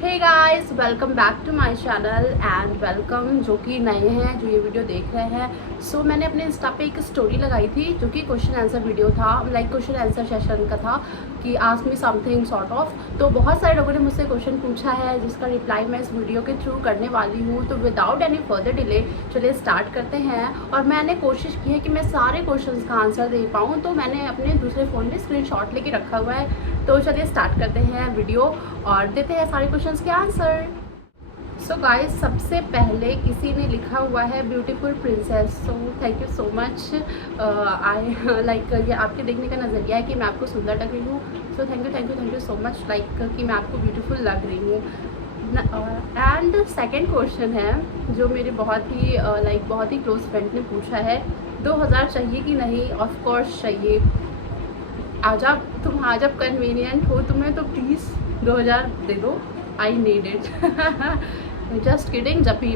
Hey guys, welcome back to my channel and welcome जो कि नए हैं, जो ये वीडियो देख रहे हैं। सो मैंने अपने इंस्टा पे एक स्टोरी लगाई थी जो कि क्वेश्चन आंसर वीडियो था, लाइक क्वेश्चन आंसर सेशन का था कि ask me something sort of. तो बहुत सारे लोगों ने मुझसे क्वेश्चन पूछा है जिसका रिप्लाई मैं इस वीडियो के थ्रू करने वाली हूँ। तो विदाउट एनी फर्दर डिले चलिए स्टार्ट करते हैं। और मैंने कोशिश की है कि मैं सारे क्वेश्चन का आंसर दे पाऊँ, तो मैंने अपने दूसरे फ़ोन में स्क्रीनशॉट लेके रखा हुआ है। तो चलिए स्टार्ट करते हैं वीडियो और देते हैं सारे क्वेश्चंस के आंसर। सो गाइस, सबसे पहले किसी ने लिखा हुआ है beautiful princess. So thank you so much. I like ये आपके देखने का नज़रिया है कि मैं आपको सुंदर लग रही हूँ। सो thank you so much, like कि मैं आपको ब्यूटीफुल लग रही हूँ। एंड सेकेंड क्वेश्चन है जो मेरे बहुत ही क्लोज फ्रेंड ने पूछा है, 2000 चाहिए कि नहीं? ऑफ कोर्स चाहिए। आज जब कन्वीनियंट हो तुम्हें तो प्लीज़ 2000 दे दो, I need it. Just kidding. जब भी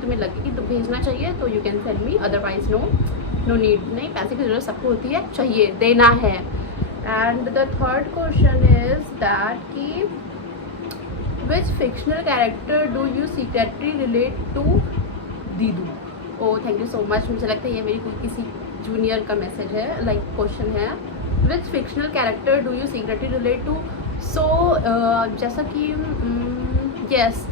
तुम्हें लगे कि तुम भेजना चाहिए तो you can send me, otherwise no need. नहीं, पैसे की ज़रूरत सबको होती है, चाहिए, देना है। And the third question is that कि which fictional character do you secretly relate to दीदू? Oh thank you so much. मुझे लगता है ये मेरी कोई किसी जूनियर का मैसेज है, लाइक क्वेश्चन है which fictional character do you secretly relate to. So जैसा कि यस,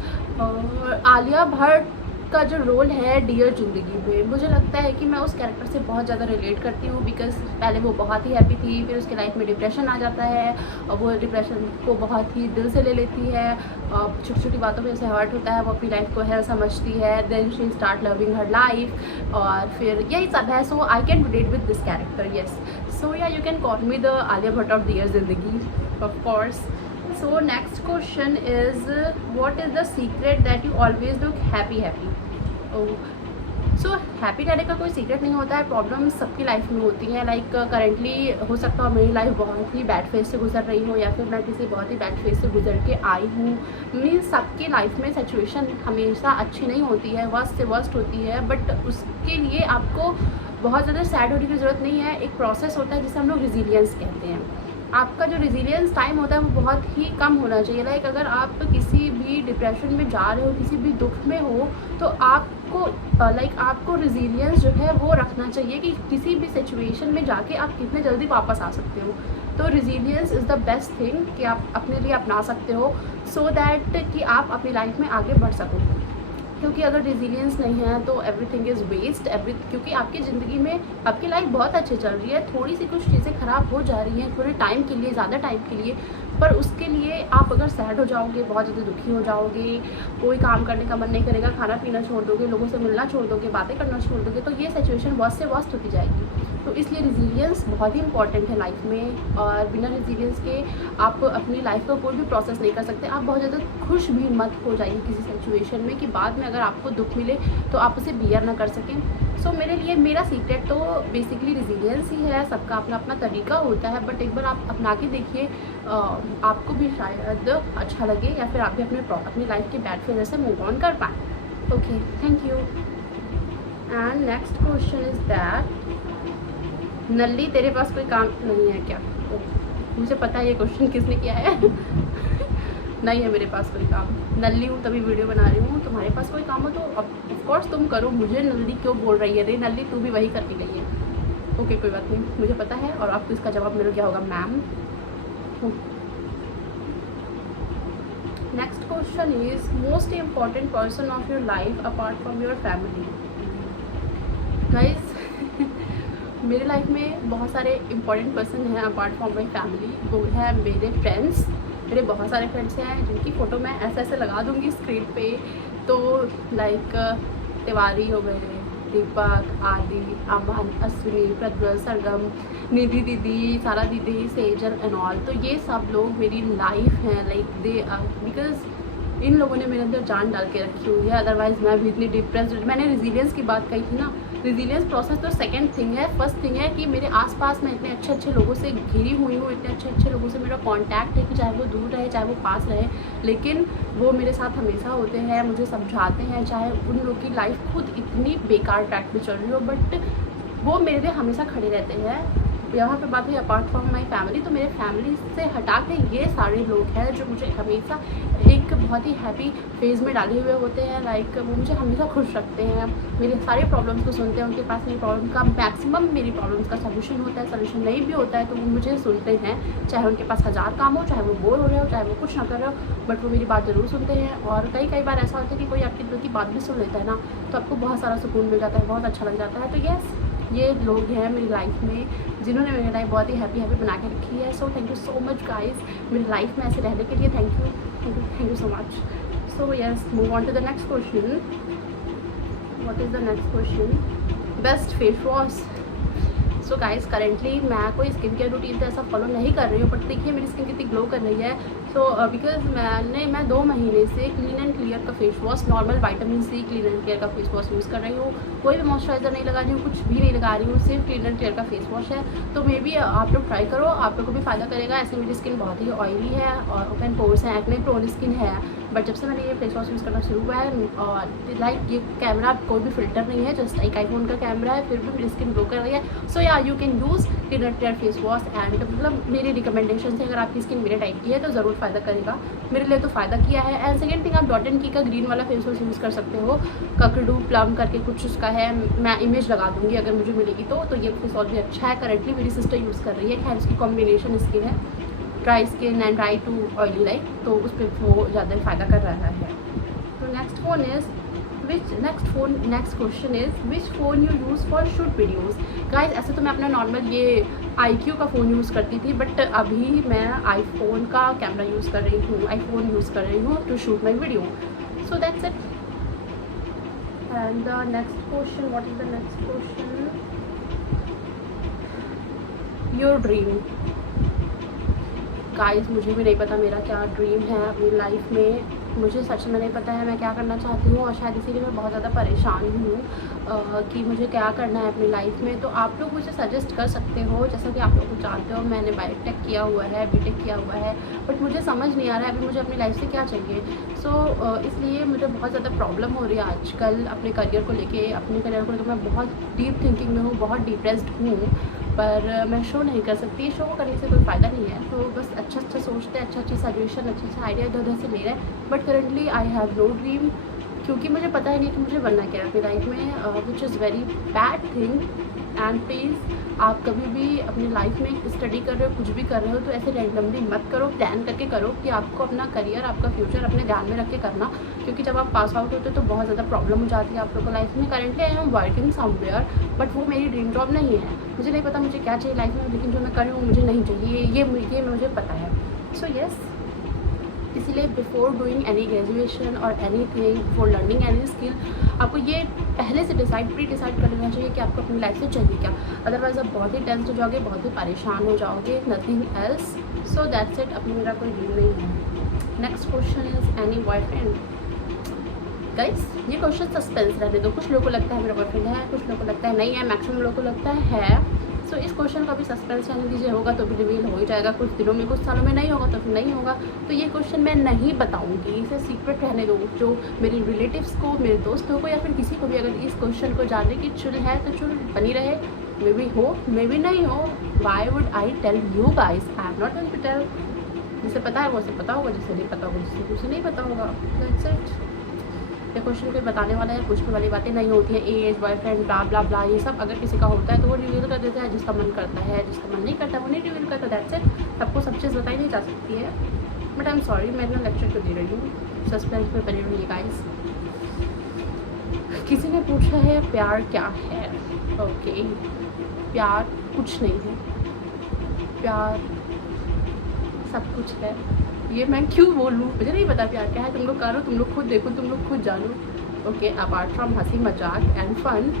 आलिया भट्ट का जो रोल है डियर जिंदगी में, मुझे लगता है कि मैं उस कैरेक्टर से बहुत ज़्यादा रिलेट करती हूँ। बिकॉज पहले वो बहुत ही हैप्पी थी, फिर उसके लाइफ में डिप्रेशन आ जाता है और वो डिप्रेशन को बहुत ही दिल से ले लेती है। छोटी छोटी बातों में उसे हर्ट होता है, वो अपनी लाइफ को है समझती है। Then she start loving her life और फिर यही सब है। So I can relate with this character, yes. So yeah you can call me the Alia Bhatt of Dear Zindagi, of course. So next question is what is the secret that you always look happy? So happy रहने का कोई secret नहीं होता है। Problem सबकी life में होती है। लाइक करेंटली हो सकता है मेरी लाइफ बहुत ही बैड फेज से गुजर रही हो या फिर मैं किसी बहुत ही बैड फेज से गुजर के आई हूँ। मीन्स सबकी लाइफ में सिचुएशन हमेशा अच्छी नहीं होती है, वर्स्ट से वर्स्ट होती है। बट उसके लिए आपको बहुत ज़्यादा सैड होने की ज़रूरत नहीं है। एक प्रोसेस होता है जिसे हम लोग रिजिलियंस कहते हैं। आपका जो रिजिलियंस टाइम होता है वो बहुत ही कम होना चाहिए। लाइक अगर आप किसी भी डिप्रेशन में जा रहे हो, किसी भी दुख में हो, तो आपको रिजिलियंस जो है वो रखना चाहिए कि किसी भी सिचुएशन में जाके आप कितने जल्दी वापस आ सकते हो। तो resilience is the best thing कि आप अपने लिए अपना सकते हो, सो दैट कि आप अपनी लाइफ में आगे बढ़ सको। क्योंकि अगर रिजिलियंस नहीं है तो एवरीथिंग इज़ वेस्ट। क्योंकि आपकी ज़िंदगी में आपकी लाइफ बहुत अच्छी चल रही है, थोड़ी सी कुछ चीज़ें ख़राब हो जा रही हैं थोड़े टाइम के लिए, ज़्यादा टाइम के लिए, पर उसके लिए आप अगर सैड हो जाओगे, बहुत ज़्यादा दुखी हो जाओगे, कोई काम करने का मन नहीं करेगा, खाना पीना छोड़ दोगे, लोगों से मिलना छोड़ दोगे, बातें करना छोड़ दोगे, तो ये सिचुएशन वर्स्ट से वर्स्ट होती जाएगी। तो इसलिए रिजिलियंस बहुत ही इंपॉर्टेंट है लाइफ में। और बिना रिजिलियंस के आप अपनी लाइफ का कोई भी प्रोसेस नहीं कर सकते। आप बहुत ज़्यादा खुश भी मत हो जाइए किसी सिचुएशन में कि बाद में अगर आपको दुख मिले तो आप उसे बियर ना कर सकें। सो मेरे लिए मेरा सीक्रेट तो बेसिकली रिजिलियंस ही है। सबका अपना अपना तरीका होता है, बट एक बार आप अपना के देखिए, आपको भी शायद अच्छा लगे या फिर आप भी अपनी लाइफ के बैड फेज से मूव ऑन कर पाएँ। Okay, thank you. And next question is that नल्ली तेरे पास कोई काम नहीं है क्या? मुझे पता है ये क्वेश्चन किसने किया है। नहीं है मेरे पास कोई काम, नल्ली हूँ तभी वीडियो बना रही हूँ। तुम्हारे पास कोई काम हो तो ऑफकोर्स तुम करो, मुझे नल्ली क्यों बोल रही है? रे नल्ली, तू भी वही करके गई है। ओके, कोई बात नहीं, मुझे पता है। और आपको इसका जवाब मिल गया होगा, ma'am. Next question is most important person of your life apart from your family. Guys, मेरे लाइफ में बहुत सारे इंपॉर्टेंट पर्सन हैं अपार्ट फ्रॉम माई फैमिली। वो है मेरे फ्रेंड्स। मेरे बहुत सारे फ्रेंड्स हैं जिनकी फ़ोटो मैं ऐसे लगा दूँगी स्क्रीन पे। तो लाइक तिवारी हो गए, दीपक, आदि, अमन, अश्विनी, प्रज्वल, सरगम, निधि दीदी, सारा दीदी, सेजल एंड ऑल। तो ये सब लोग मेरी लाइफ हैं। लाइक दे बिकॉज इन लोगों ने मेरे अंदर जान डाल के रखी हुई है, अदरवाइज़ मैं भी इतनी डिप्रेस्ड। मैंने रिजिलियंस की बात कही थी ना, रिजिलियंस प्रोसेस तो सेकंड थिंग है। फर्स्ट थिंग है कि मेरे आसपास मैं इतने अच्छे अच्छे लोगों से घिरी हुई हूँ, इतने अच्छे अच्छे लोगों से मेरा कांटेक्ट है कि चाहे वो दूर रहे चाहे वो पास रहे, लेकिन वो मेरे साथ हमेशा होते हैं, मुझे समझाते हैं। चाहे उन लोग की लाइफ खुद इतनी बेकार ट्रैक पे चल रही हो, बट वो मेरे लिए हमेशा खड़े रहते हैं। यहाँ पे बात हुई अपार्ट फ्रॉम माई फैमिली, तो मेरे फैमिली से हटा के ये सारे लोग हैं जो मुझे हमेशा एक बहुत ही हैप्पी फेज़ में डाले हुए होते हैं। लाइक वो मुझे हमेशा खुश रखते हैं, मेरे सारे प्रॉब्लम्स को सुनते हैं, उनके पास मेरी प्रॉब्लम का मैक्सिमम मेरी प्रॉब्लम्स का सोल्यूशन होता है। सोल्यूशन नहीं भी होता है तो वो मुझे सुनते हैं, चाहे उनके पास 1000 काम हो, चाहे वो बोर हो रहे हो, चाहे वो कुछ ना कर रहे हो, बट वो मेरी बात ज़रूर सुनते हैं। और कई बार ऐसा होता है कि कोई आपकी दिल की बात भी सुन लेता है ना, तो आपको बहुत सारा सुकून मिल जाता है, बहुत अच्छा लग जाता है। तो यस, ये लोग हैं मेरी लाइफ में जिन्होंने मेरी लाइफ बहुत ही हैप्पी बना के रखी है। So thank you so much guys, मेरी लाइफ में ऐसे रहने के लिए thank you so much. So yes, move on to the next question. What is the next question? Best face wash. So guys, currently मैं कोई स्किन केयर रूटीन तो ऐसा फॉलो नहीं कर रही हूँ, बट देखिए मेरी स्किन कितनी ग्लो कर रही है। सो बिकॉज मैं 2 महीने से क्लीन एंड क्लियर का face wash, normal vitamin C clean and clear का फेस वॉश यूज़ कर रही हूँ। कोई भी मॉइस्चराइजर नहीं लगा रही हूँ, कुछ भी नहीं लगा रही हूँ, सिर्फ क्लीन एंड क्लियर का फेस वॉश है। तो मे बी आप लोग ट्राई करो, आप लोग को भी फ़ायदा करेगा। ऐसे मेरी स्किन बहुत ही ऑयली है और ओपन पोर्स है, एक्ने प्रोन स्किन है, बट जब से मैंने ये फेस वॉश यूज़ करना शुरू हुआ है, और लाइक ये कैमरा कोई भी फिल्टर नहीं है, जस्ट एक आईफोन का कैमरा है, फिर भी मेरी स्किन ग्लो कर रही है। सो yeah you can use clean and clear face wash and मतलब मेरी रिकमेंडेशन है, अगर आपकी स्किन मेरे टाइप की है तो ज़रूर फ़ायदा करेगा। मेरे लिए तो फ़ायदा किया है। एंड सेकेंड थिंग, आप डॉट एंड की का ग्रीन वाला फेस वॉश यूज़ कर सकते हो, ककड़ू प्लम करके कुछ उसका है, मैं इमेज लगा दूँगी अगर मुझे मिलेगी तो ये फेस वॉश भी अच्छा है। करेंटली मेरी सिस्टर यूज़ कर रही है, खैर उसकी कॉम्बिनेशन स्किन है, dry skin and dry to oily like, तो उस पर वो ज़्यादा फ़ायदा कर रहा है। तो next question is which phone you use for shoot videos. Guys, ऐसे तो मैं अपना नॉर्मल ये IQ का फ़ोन यूज़ करती थी, बट अभी मैं आईफोन का कैमरा यूज़ कर रही हूँ, आईफोन यूज़ कर रही हूँ to shoot my video. So that's it. And the next question, what is the next question? Your dream. Guys, मुझे भी नहीं पता मेरा क्या ड्रीम है अपनी लाइफ में, मुझे सच में नहीं पता है मैं क्या करना चाहती हूँ, और शायद इसीलिए मैं बहुत ज़्यादा परेशान हूँ कि मुझे क्या करना है अपनी लाइफ में। तो आप लोग मुझे सजेस्ट कर सकते हो, जैसा कि आप लोग जानते हो मैंने बायोटेक किया हुआ है, बीटेक किया हुआ है, बट मुझे समझ नहीं आ रहा है अभी मुझे अपनी लाइफ से क्या चाहिए। सो इसलिए मुझे बहुत ज़्यादा प्रॉब्लम हो रही है आजकल अपने करियर को लेके। अपने करियर को लेकर मैं बहुत डीप थिंकिंग में हूँ, बहुत डिप्रेस्ड हूँ, पर मैं शो नहीं कर सकती। शो करने से कोई फ़ायदा नहीं है, तो बस अच्छा सोचते हैं, अच्छा सजेशन, अच्छा आइडिया इधर उधर से ले रहे हैं, but currently I have no dream, क्योंकि मुझे पता ही नहीं कि मुझे बनना क्या है अपनी लाइफ में, which is very bad thing. And please, आप कभी भी अपनी लाइफ में स्टडी कर रहे हो, कुछ भी कर रहे हो, तो ऐसे रैंडमली मत करो, प्लान करके करो कि आपको अपना करियर, आपका फ्यूचर अपने ध्यान में रख के करना, क्योंकि जब आप पास आउट होते हो तो बहुत ज़्यादा प्रॉब्लम हो जाती है आप लोगों को लाइफ में। Currently I am working somewhere, but वो मेरी ड्रीम जॉब नहीं है। मुझे नहीं पता मुझे क्या चाहिए लाइफ में, लेकिन जो मैं कर रही हूँ मुझे नहीं चाहिए, ये मुझे पता है। सो यस, इसीलिए बिफोर डूइंग एनी ग्रेजुएशन और any thing, before learning any skill, आपको ये पहले से प्री डिसाइड कर लेना चाहिए कि आपको अपनी लाइफ से चाहिए क्या। अदरवाइज आप बहुत ही टेंस हो जाओगे, बहुत ही परेशान हो जाओगे, nothing else. So that's it, अपनी मेरा कोई ड्रीम नहीं है। Next question is any boyfriend. Guys, ये क्वेश्चन सस्पेंस रहने दो। कुछ लोगों को लगता है मेरा बॉयफ्रेंड है, कुछ लोगों को लगता है नहीं है, मैक्सिमम लोगों को लगता है। सो इस क्वेश्चन का भी सस्पेंस रहने दीजिए, होगा तो भी रिवील हो ही जाएगा, कुछ दिनों में, कुछ सालों में नहीं होगा तो फिर नहीं होगा। तो ये क्वेश्चन मैं नहीं बताऊंगी, इसे सीक्रेट रहने दो। जो मेरे रिलेटिव्स को, मेरे दोस्तों को, या फिर किसी को भी अगर इस क्वेश्चन को जानने की चुल है तो चुल बनी रहे, मे बी हो मे बी नहीं हो। Why would I tell you guys? I am not going to tell. जिसे पता है वो उसे पता होगा, जिसे नहीं पता होगा उसे नहीं पता होगा। That's it. ये क्वेश्चन कोई बताने वाला या पूछने वाली बातें नहीं होती है। एज, बॉयफ्रेंड, ब्ला ब्ला ब्ला, ये सब अगर किसी का होता है तो वो रिवील कर देता है, जिसका मन करता है, जिसका मन नहीं करता वो नहीं रिवील करता। That's it. सबको सब चीज़ बताई नहीं जा सकती है, बट आई एम सॉरी, मैं इतना लेक्चर क्यों दे रही हूँ। सस्पेंस में बनी रही गाइस। किसी ने पूछा है प्यार क्या है। ओके, प्यार कुछ नहीं है, प्यार सब कुछ है। ये मैं क्यों बोलूँ, मुझे नहीं पता प्यार क्या है। तुम लोग करो, तुम लोग खुद देखो, तुम लोग खुद जानो। ओके, अपार्ट फ्रॉम हंसी मजाक and fun,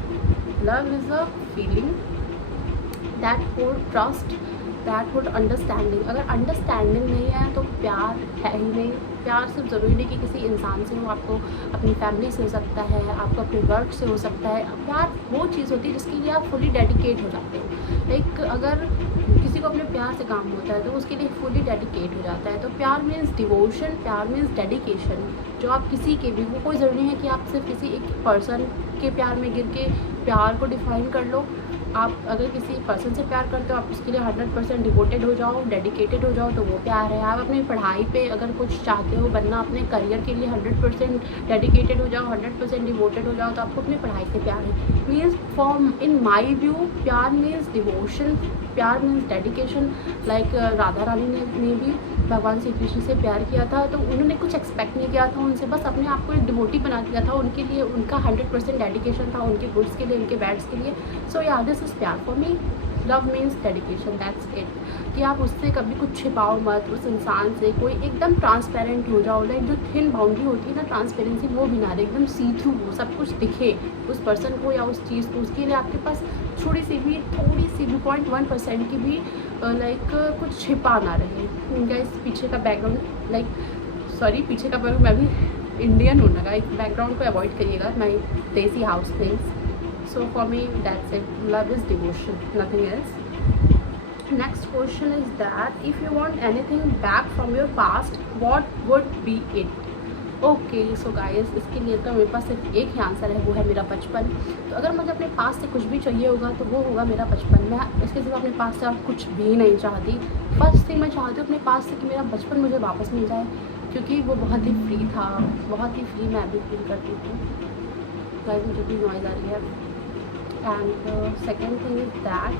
love is a feeling that hold trust, that hold understanding. अगर अंडरस्टैंडिंग नहीं है तो प्यार है ही नहीं। प्यार सिर्फ ज़रूरी नहीं कि किसी इंसान से हो, आपको अपनी फैमिली से हो सकता है, आपको अपने वर्क से हो सकता है। प्यार वो चीज़ होती है जिसके लिए आप फुली डेडिकेट हो जाते हो। लाइक अगर किसी को अपने प्यार से काम होता है तो उसके लिए फुली डेडिकेट हो जाता है। तो प्यार मीन्स डिवोशन, प्यार मीन्स डेडिकेशन। जो आप किसी के भी, वो कोई ज़रूरी है कि आप सिर्फ किसी एक पर्सन के प्यार में गिर के प्यार को डिफाइन कर लो। आप अगर किसी पर्सन से प्यार करते हो, आप उसके लिए 100% डिवोटेड हो जाओ, डेडिकेटेड हो जाओ, तो वो प्यार है। आप अपनी पढ़ाई पे अगर कुछ चाहते हो बनना, अपने करियर के लिए 100% डेडिकेटेड हो जाओ, 100% डिवोटेड हो जाओ, तो आपको अपनी पढ़ाई से प्यार है। Means for in my view प्यार मीन्स डिवोशन, प्यार means dedication. Like Radha Rani ने भी भगवान श्री कृष्ण से प्यार किया था, तो उन्होंने कुछ एक्सपेक्ट नहीं किया था उनसे, बस अपने आप को एक डिवोटी बना दिया था। उनके लिए उनका 100% डेडिकेशन था, उनके गुड्स के लिए, उनके बैड्स के लिए। सो या दिस इज़ प्यार for me. Love means dedication, that's it. कि आप उससे कभी कुछ छिपाओ मत, उस इंसान से कोई एकदम ट्रांसपेरेंट हो जाओ। लाइक जो थिन बाउंड्री होती है ना ट्रांसपेरेंसी, वो भी ना रहे, एकदम सी थ्रू हो, सब कुछ दिखे उस पर्सन को या उस चीज़ को। उसके लिए आपके पास थोड़ी सी भी 0.1% की भी लाइक कुछ छिपा ना रहे। गाइस पीछे का बैकग्राउंड लाइक सॉरी पीछे का बैकग्राउंड, मैं भी इंडियन हूँ ना गाइस, बैकग्राउंड को अवॉइड करिएगा, माई देसी house things. So for me that's it, love is devotion, nothing else. Next question is that if you want anything back from your past, what would be it? Okay so guys, इसके लिए तो मेरे पास सिर्फ एक ही answer है, वो है मेरा बचपन। तो अगर मुझे अपने पास से कुछ भी चाहिए होगा तो वो होगा मेरा बचपन। मैं इसके सिवा अपने पास से और कुछ भी नहीं चाहती। फर्स्ट थिंग मैं चाहती हूँ अपने पास से कि मेरा बचपन मुझे वापस मिल जाए, क्योंकि वो बहुत ही फ्री था, बहुत ही फ्री मैं भी फील करती थी। गाइस मुझे भी नॉइज़ आ रही है। And second thing is that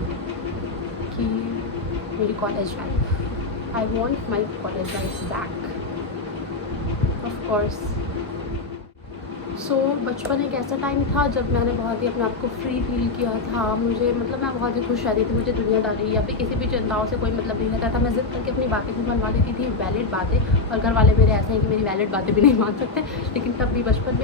कि मेरी college life, I want my college life back of course. So बचपन एक ऐसा टाइम था जब मैंने बहुत ही अपने आप को फ्री फील किया था। मुझे मतलब मैं बहुत ही खुश रहती थी, मुझे दुनियादारी या फिर किसी भी चिंताओं से कोई मतलब नहीं रहता था। मैं ज़िद करके अपनी बातें भी मनवा लेती थी, वैलिड बातें। और घर वाले मेरे ऐसे हैं कि मेरी वैलिड बातें भी नहीं मान सकते, लेकिन तब भी बचपन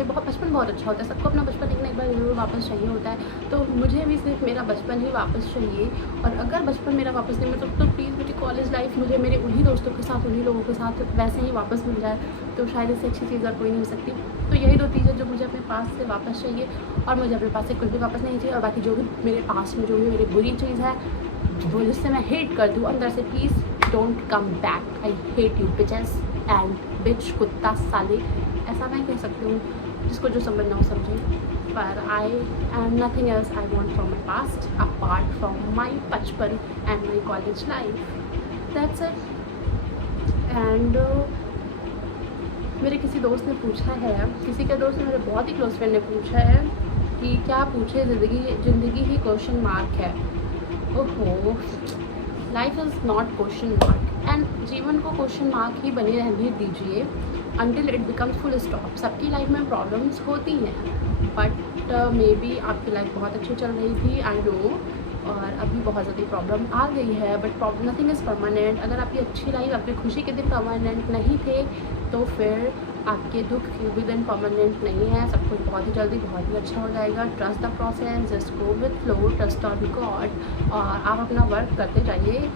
बहुत अच्छा होता है। सबको अपना बचपन एक ना एक बार ज़रूर वापस चाहिए होता है, तो मुझे भी सिर्फ मेरा बचपन ही वापस चाहिए। और अगर बचपन मेरा वापस नहीं मिल सकता तो प्लीज़ मुझे कॉलेज लाइफ मुझे मेरे उन्हीं दोस्तों के साथ, उन्हीं लोगों के साथ वैसे ही वापस मिल जाए, तो शायद इससे अच्छी चीज़ और कोई नहीं मिल सकती। तो यही दो चीज़ें जो मुझे अपने पास से वापस चाहिए, और मुझे अपने पास से कुछ भी वापस नहीं चाहिए। और बाकी जो भी मेरे पास में जो भी मेरी बुरी चीज़ है, वो जिससे मैं हेट करती हूँ अंदर से, please don't come back. I hate you bitches and bitch, कुत्ता साले, ऐसा मैं कह सकती हूँ, जिसको जो समझना हो समझे। पर I am nothing else I want from my past apart from my बचपन and my college life, that's it. And मेरे किसी दोस्त ने पूछा है, किसी के दोस्त ने, मेरे बहुत ही क्लोज फ्रेंड ने पूछा है कि क्या पूछे, ज़िंदगी ही क्वेश्चन मार्क है। ओहो, life is not question mark, and जीवन को क्वेश्चन मार्क ही बने रहने दीजिए until it becomes full stop. सबकी लाइफ में प्रॉब्लम्स होती हैं, बट मे बी आपकी लाइफ बहुत अच्छी चल रही थी, आई नो, और अभी बहुत ज़्यादा प्रॉब्लम आ गई है, बट नथिंग इज़ परमानेंट। अगर आपकी अच्छी लाइफ, आपकी खुशी के दिन परमानेंट नहीं थे, तो फिर आपके दुख के भी दिन परमानेंट नहीं है। सब कुछ बहुत ही जल्दी बहुत ही अच्छा हो जाएगा। Trust the process, just go with flow, trust on God, और आप अपना वर्क करते जाइए।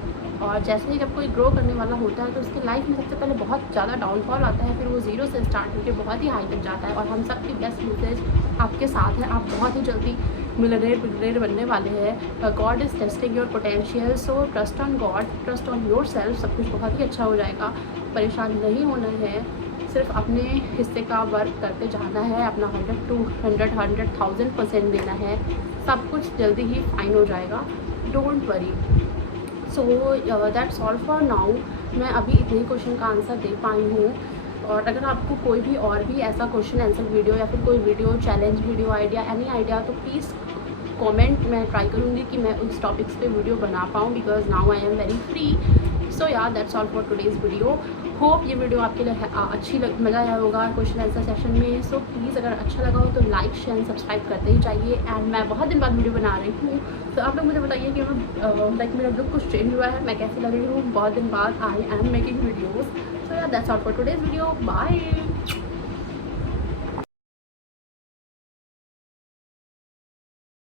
और जैसे ही जब कोई ग्रो करने वाला होता है तो उसकी लाइफ में सबसे पहले बहुत ज़्यादा डाउनफॉल आता है, फिर वो ज़ीरो से स्टार्ट होकर बहुत ही हाई तक जाता है। और हम सब की बेस्ट मैसेज आपके साथ है, आप बहुत ही जल्दी मिलियनेयर बनने वाले हैं। God is testing your potential, so trust on God, trust on your self. सब कुछ बहुत ही अच्छा हो जाएगा। परेशान नहीं होना है, सिर्फ अपने हिस्से का वर्क करते जाना है, अपना 100,000% देना है। सब कुछ जल्दी ही फाइन हो जाएगा, don't worry. So that's all for now. मैं अभी इतने क्वेश्चन का आंसर दे पाई हूँ, और अगर आपको कोई भी और भी ऐसा क्वेश्चन आंसर वीडियो या फिर कोई video challenge video idea, any idea, तो प्लीज़ कमेंट। मैं ट्राई करूँगी कि मैं उस टॉपिक्स पे वीडियो बना पाऊँ, because now I am very free. So yeah that's all for today's video. Hope ये वीडियो आपके लिए अच्छी मज़ा आया होगा क्वेश्चन आंसर सेशन में। सो प्लीज़ अगर अच्छा लगा हो तो लाइक शेयर सब्सक्राइब करते ही चाहिए। एंड मैं बहुत दिन बाद वीडियो बना रही हूँ, तो आप लोग मुझे बताइए कि लाइक मेरा लुक कुछ चेंज हुआ है, मैं कैसी लग रही हूँ। बहुत दिन बाद I am making videos. So yeah that's all for today's video, bye.